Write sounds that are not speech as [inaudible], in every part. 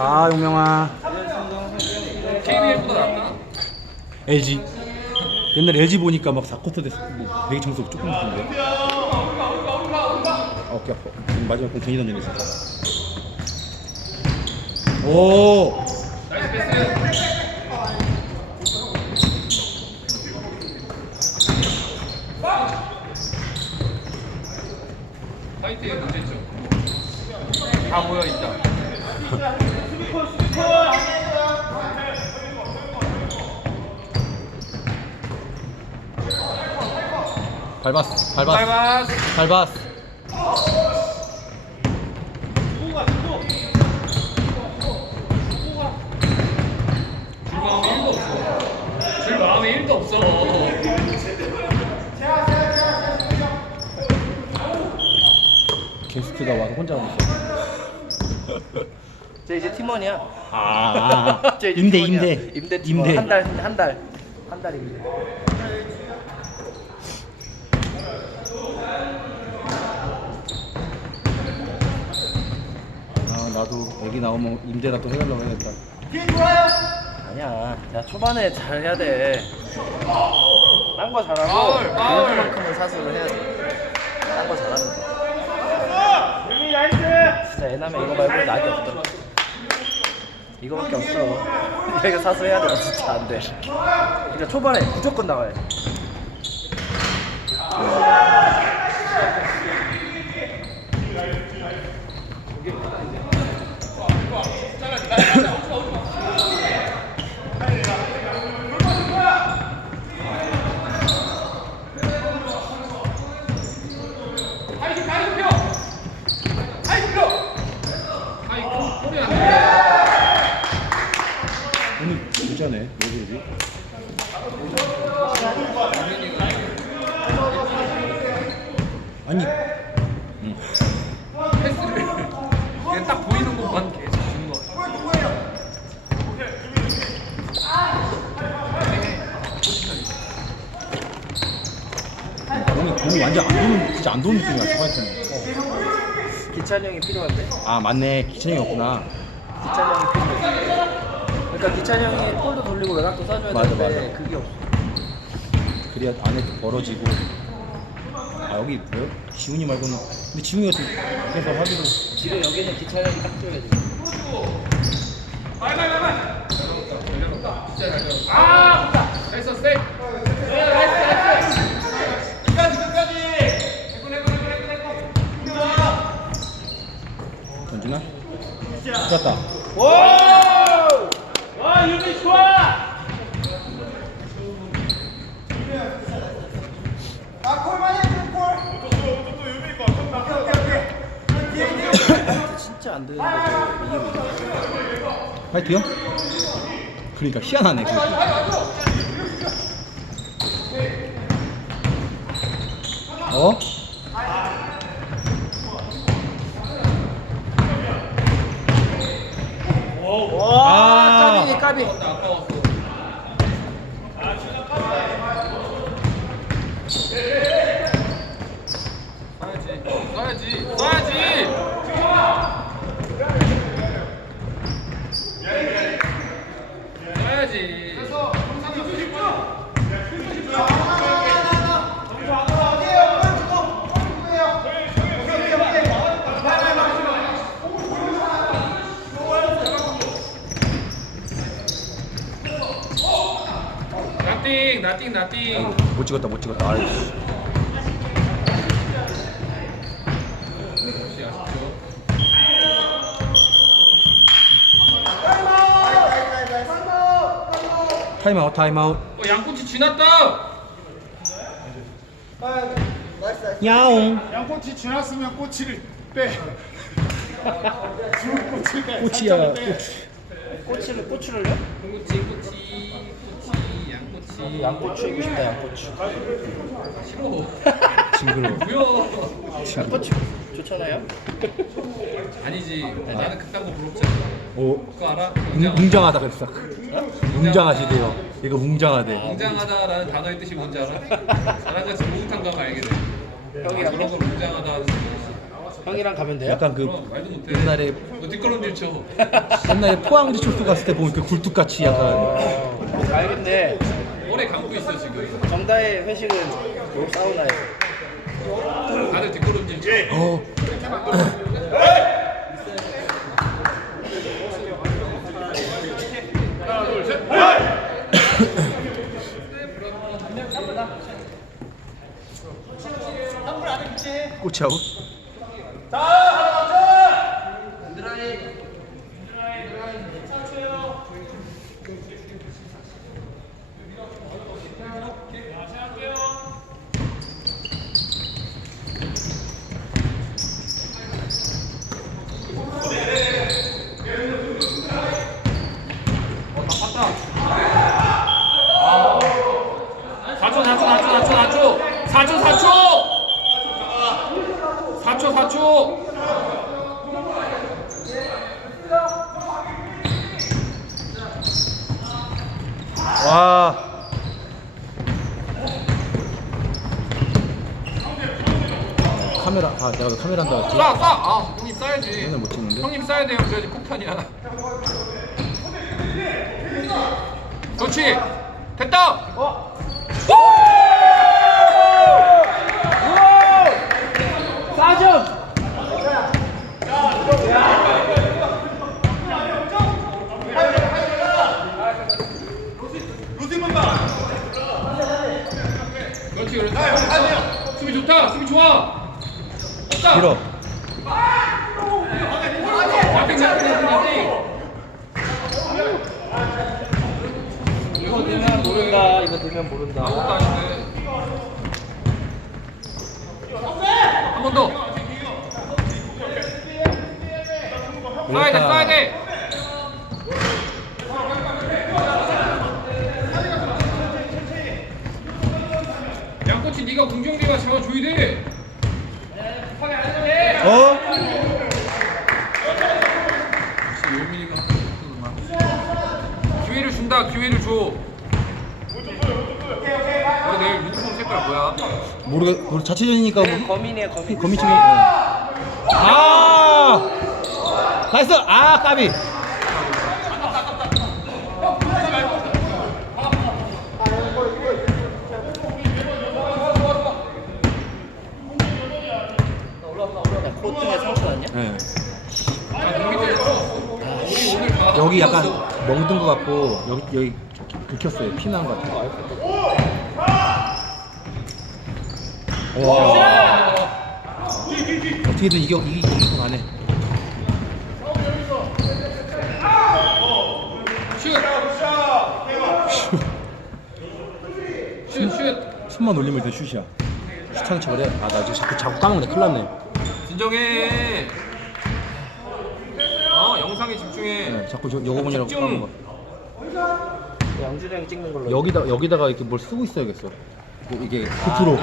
가 용명아 KBL보다 낫다. LG 옛날 LG 보니까 막 4쿼터 됐을 때 되게 점수 조금 됐는데 아 어깨 아파 마지막 공 괜히 던졌네 진짜 오. 화이트의 문제점. 다 모여 있다. [laughs] 밟았어 밟았어. 밟았어 줄 마음이 1도 없어. 줄 마음이 1도 없어. 게스트가 와서 혼자 하고 있어 쟤 이제 팀원이야. 아, 아, [laughs] 쟤 이제 임대 팀원이야. 임대 임대 팀원. 임대 한 달, 한 달, 한 달 임대. 나도 애기 나오면 임대나 또 해달라고 해야겠다 아니야. 야 초반에 잘 해야 돼. 딴 거 잘하고. 그만큼은 사수를 해야 돼. 딴 거 잘하면 돼. 진짜 애나면 이거 말고 낙이 없더라. 이거밖에 없어. 얘가 사수해야 돼. 나 진짜 안 돼. 그러니까 초반에 무조건 나가야 돼. 아이 꼬리 안 돼. 오늘 진짜네 뭐지 아니 패스를 그냥 딱 보이는 것만 계속 주는 거 같아. 오늘 공이 완전 안 도는 진짜 안 도는 느낌이야 저한테는 기찬 형이 필요한데. 아 맞네 기천이 없구나 기찬 형이 필요해. 그러니까 기찬 형이 폴도 돌리고 외곽도 쏴줘야 맞아, 되는데 맞아. 그게 없어. 그래야 안에 또 벌어지고 아 여기 뭐요? 지훈이 말고는 근데 지훈이가 좀 해서 하기로 지금 여기는 기찬 형이 딱 줘야지. 진짜 잘 잡았어. 아! 나이스 세이브. 나이스 나이스. 던지나? 좋았다 진짜 안 되는데 이게 화이트요? 그러니까 희한하네 그게. 어? 와 까비 까비. 써야지. 써야지. 써야지. 써야지. 나띵 나띵 나띵. 못 찍었다 못 찍었다. 아이씨 역시 아쉽죠. 타임아웃 타임아웃 어 양꼬치 지났다. 야옹 양꼬치 지났으면 꼬치를 빼. 죽은 꼬치를 빼. 꼬치야 살짝을 빼. 꼬치 꼬치를 꼬치를요? 꼬치 꼬치 꼬치 양꼬치. 양꼬치 이고 싶다 양꼬치. 싫어. [laughs] 징그러워? 양꼬치 좋잖아요. 아니지. 나는 그딴 거 부럽잖아. 오 그거 알아? 웅- 웅장하다 그랬어 웅장하시대요 이거 웅장하대 웅장하다라는 단어의 뜻이 뭔지 알아? 나랑 같이 목욕탕 가면 알게 돼. 형이랑 그런 걸 웅장하다 하는. 형이랑 가면 돼요? 약간 그 그럼 말도 못해. 옛날에 너 뒷걸음질 쳐. [laughs] 옛날에 포항지 촉수 갔을 때 보면 그 굴뚝같이 약간 어, 가야겠네. 오래 감고 있어 지금. 정다의 회식은 요 사우나에서. 다들 뒷걸음질 쳐. 어. 꽃이 하고? 자, 와 카메라 아 내가 왜 카메라 한다 했지? 쏴 쏴! 아 형님 쏴야지 오늘 못 찍는데? 형님 쏴야 돼요 그래야지 폭탄이야 그렇지 됐다 사점! 그렇지 그렇지 수비 좋다. 수비 좋아. 없다. 길어. 나핑 나핑 나핑 이거 되면 모른다. 이거 되면 모른다. 아무것도 아닌데 한번더 쏴야 돼 쏴야 돼 양꼬치 네가 공정대가 잡아줘야 돼 어? 역시 요민이가 기회를 준다 기회를 줘 너 내일 색깔 뭐야? 모르겠 우리 자체전이니까 뭐 거민이에요, 거민. 거미 중에 아 나이스 아 까비 야, 코트에 상처 났냐? 네. 여기 약간 멍든 것 같고 여기 여기 긁혔어요 피난 것 같아 와 어떻게든 이겨 이 이기고 가네 슛! 슛! 숨만 올리면 돼 슛이야. 슛하는 척을 해 아나 지금 자꾸 자꾸 까먹네 큰일 났네. 진정해. 어 영상에 집중해. 네, 자꾸 저, 요거 보느라고 집중. 까먹어 양준이 형 찍는 걸로. 여기다 여기다가 이렇게 뭘 쓰고 있어야겠어 뭐 이게 고프로.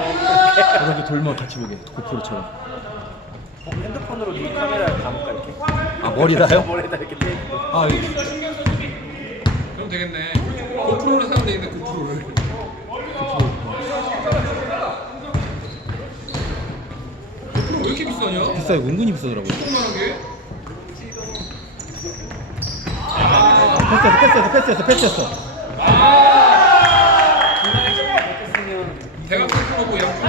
이렇게 돌면 같이 보게. 고프로처럼. 핸드폰으로 네 카메라 감을까 이렇게? 아 머리다요? [laughs] 머리에다 이렇게 떼. 아 이거 그럼 되겠네. 고프로를 사면 되겠네 고프로를. 고프로 왜 이렇게 비싸냐? 비싸요. 은근히 비싸더라고요. 조그만하게 패스했어 패스했어 패스했어 패스했어 대각 고프로고 양쪽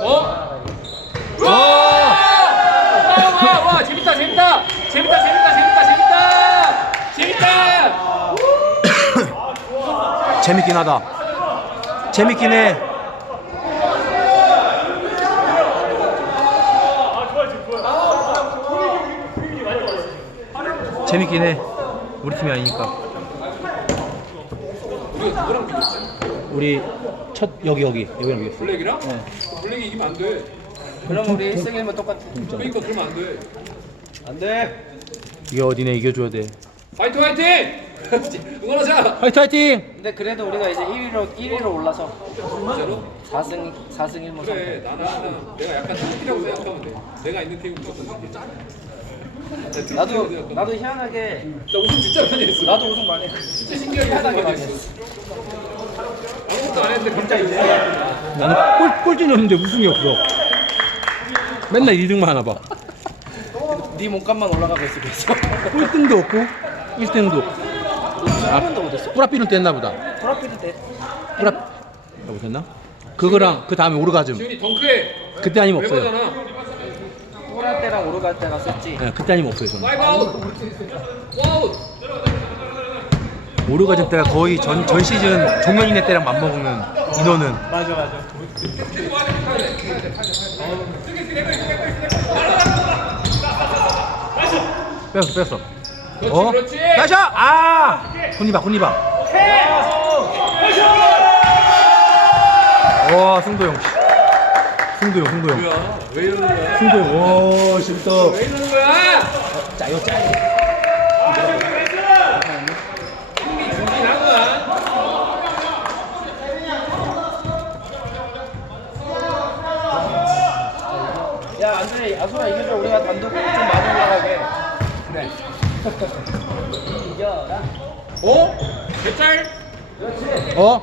어? 와! 와, 와, 재밌다, 재밌다! 재밌다, 재밌다, 재밌다, 재밌다! 재밌긴 하다 재밌긴 해 재밌긴 해 우리 팀이 아니니까? 우리 첫 여기 여기 여기랑 비겼어 블랙이랑? 네. 블랙이 이기면 안 돼. 그럼 우리 1승 1무 똑같아. 그러니까 그러면 안 돼. 안 돼. 이게 어디네 이겨줘야 돼 화이팅, 화이팅! [laughs] 응원하자! 화이팅 화이팅 근데 그래도 우리가 이제 1위로 1위로 올라서 진짜로? 4승 4승 1무 그래, 나는 항상 내가 약간 짝이라고 생각하면 돼. 내가 있는 팀은 무조건. 나도 나도 희한하게 나 우승 진짜 많이 했어. 나도 우승 많이 했어. 진짜 신기하게 희한하게 많이 많이 했어. 했어. 아무것도 안 했는데 갑자기 이제. 나는 꼴, 꼴찌는 없는데 우승이 없어. 맨날 2등만 하나 봐. 네 몸값만 올라가고 있어 계속. 꼴등도 없고 1등도. 한 번도 못했어? 뿌라삐는 뗐나 보다. 브라피드 때. 뿌라 못했나? 그거랑 그 다음에 오르가즘. 지훈이 덩크해. 그때 아니면 없어요. 외거잖아. 호라 때랑 오르갈 때가 썼지. 네, 그때 아니면 없어요 저는. 파이브 아웃. 와우. 오르가즘 때가 거의 전, 전 시즌 종현이네 때랑 맞먹는 인원은 맞아 맞아. 뺐어 뺐어. 그렇지, 어? 그렇지. 나이스! 아! 군이봐 군이봐. 와 승도형. 승도형 승도형. 뭐야? 왜 이러는 거야? 승도형. 와 진짜. 왜 이러는 거야? 짜요 짜요. 힘이 준비한 거야. 야 안드레 아수라 이겨줘 우리가 단독 좀 많이 올라가게. 그래. 이겨라. 어? 몇 짤? 어?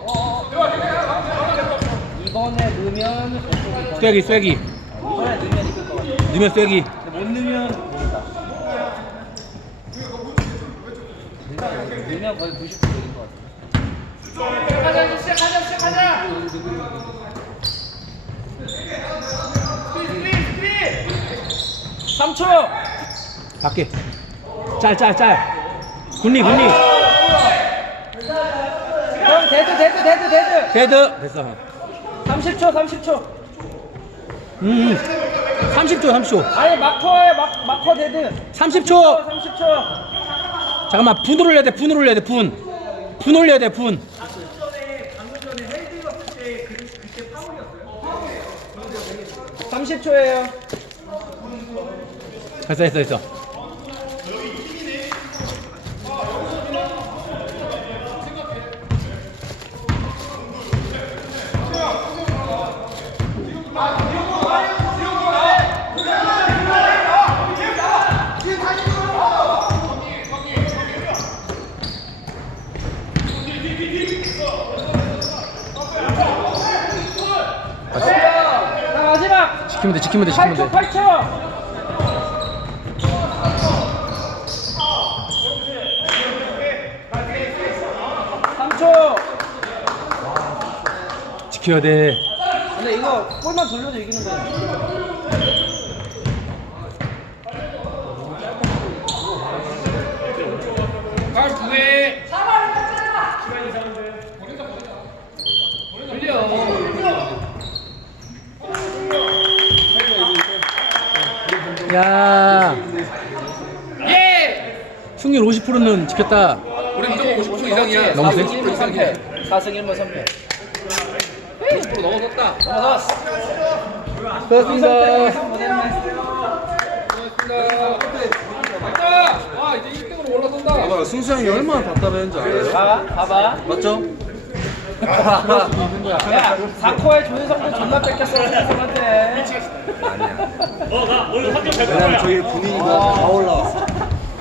이번에 넣으면 오른쪽이 쐐기 쐐기. 이번에 넣으면 이길 것 같아. 넣으면 쐐기. 근데 못 넣으면 모른다. 넣으면- 넣으면 거의 90% 이길 것 같아. 시작하자, 이제 시작하자, 시작하자. 3초. 밖에. 짤짤 짤. 군리 군리. 형 데드 데드 데드 데드. 데드. 됐어. 30초 30초. 음. 30초 30초. 아니 마커에 마, 마커 데드. 30초. 30초. 잠깐만 분을 올려야 돼. 분을 올려야 돼. 분. 분 올려야 돼. 분. 삼 30초예요. 됐어 됐어 됐어. 자 마 지키면 돼. 지키면 돼. 지키면 8초 돼. 8초. 삼초 지켜야 돼. 근데 이거 골만 돌려도 이기는 거야. 발 구해. 야. 예! 승률 50%는 지켰다. 우리 무조건 50% 이상이야. 너무 세? 50% 이상이야. 4승 1무 3패. 50% 넘어섰다. 넘어갔어. 고맙습니다. 와 이제 1등으로 올라선다. 승수 형이 얼마나 답답했는지 알아요? 봐봐, 봐봐. 맞죠? 야, 4코에 조인성도 존나 뺏겼어, 조인성한테. 왜냐면 저희 분위기가 다 올라왔어.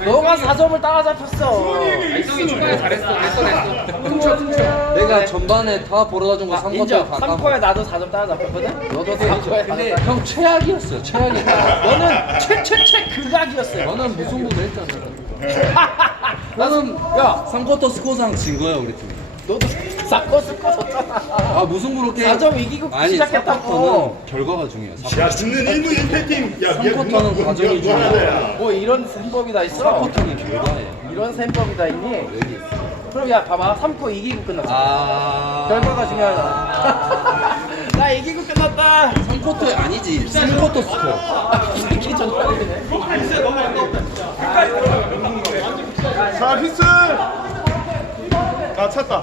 너가 4점을 따라잡혔어. 이성이 중간에 잘했어. 됐어 됐어. 훔쳐 훔쳐. 내가 전반에 다 보러가준 거 3쿼터 인정. 다 3코에 까먹었어. 나도 4점 따라잡혔거든? 너도 4코에 근데 형. 최악이었어. 너는 최최최 극악이었어요. 너는 무승부도 했잖아. [laughs] 나는 야 3쿼터 스코어상 진 거야 우리 팀. 너도 4코 스코 졌잖아. 아 무승부로 게임. 4점 이기고 아니 시작했다고. 4쿼터는 결과가 중요해. 야 짓는 1무 1패팀 야 3쿼터는 과정이 중요해. 뭐 이런 셈법이 다 있어? 4쿼터는 결과에. 이런 셈법이 다 있니? 여기 있어. 그럼 야 봐봐 3코 이기고 끝났어. 아. 결과가 중요하다. [laughs] 나 이기고 끝났다. 3쿼터 아니지. 3쿼터 스코어. 이 새끼 존나 이기네. 자 피스 아 찼다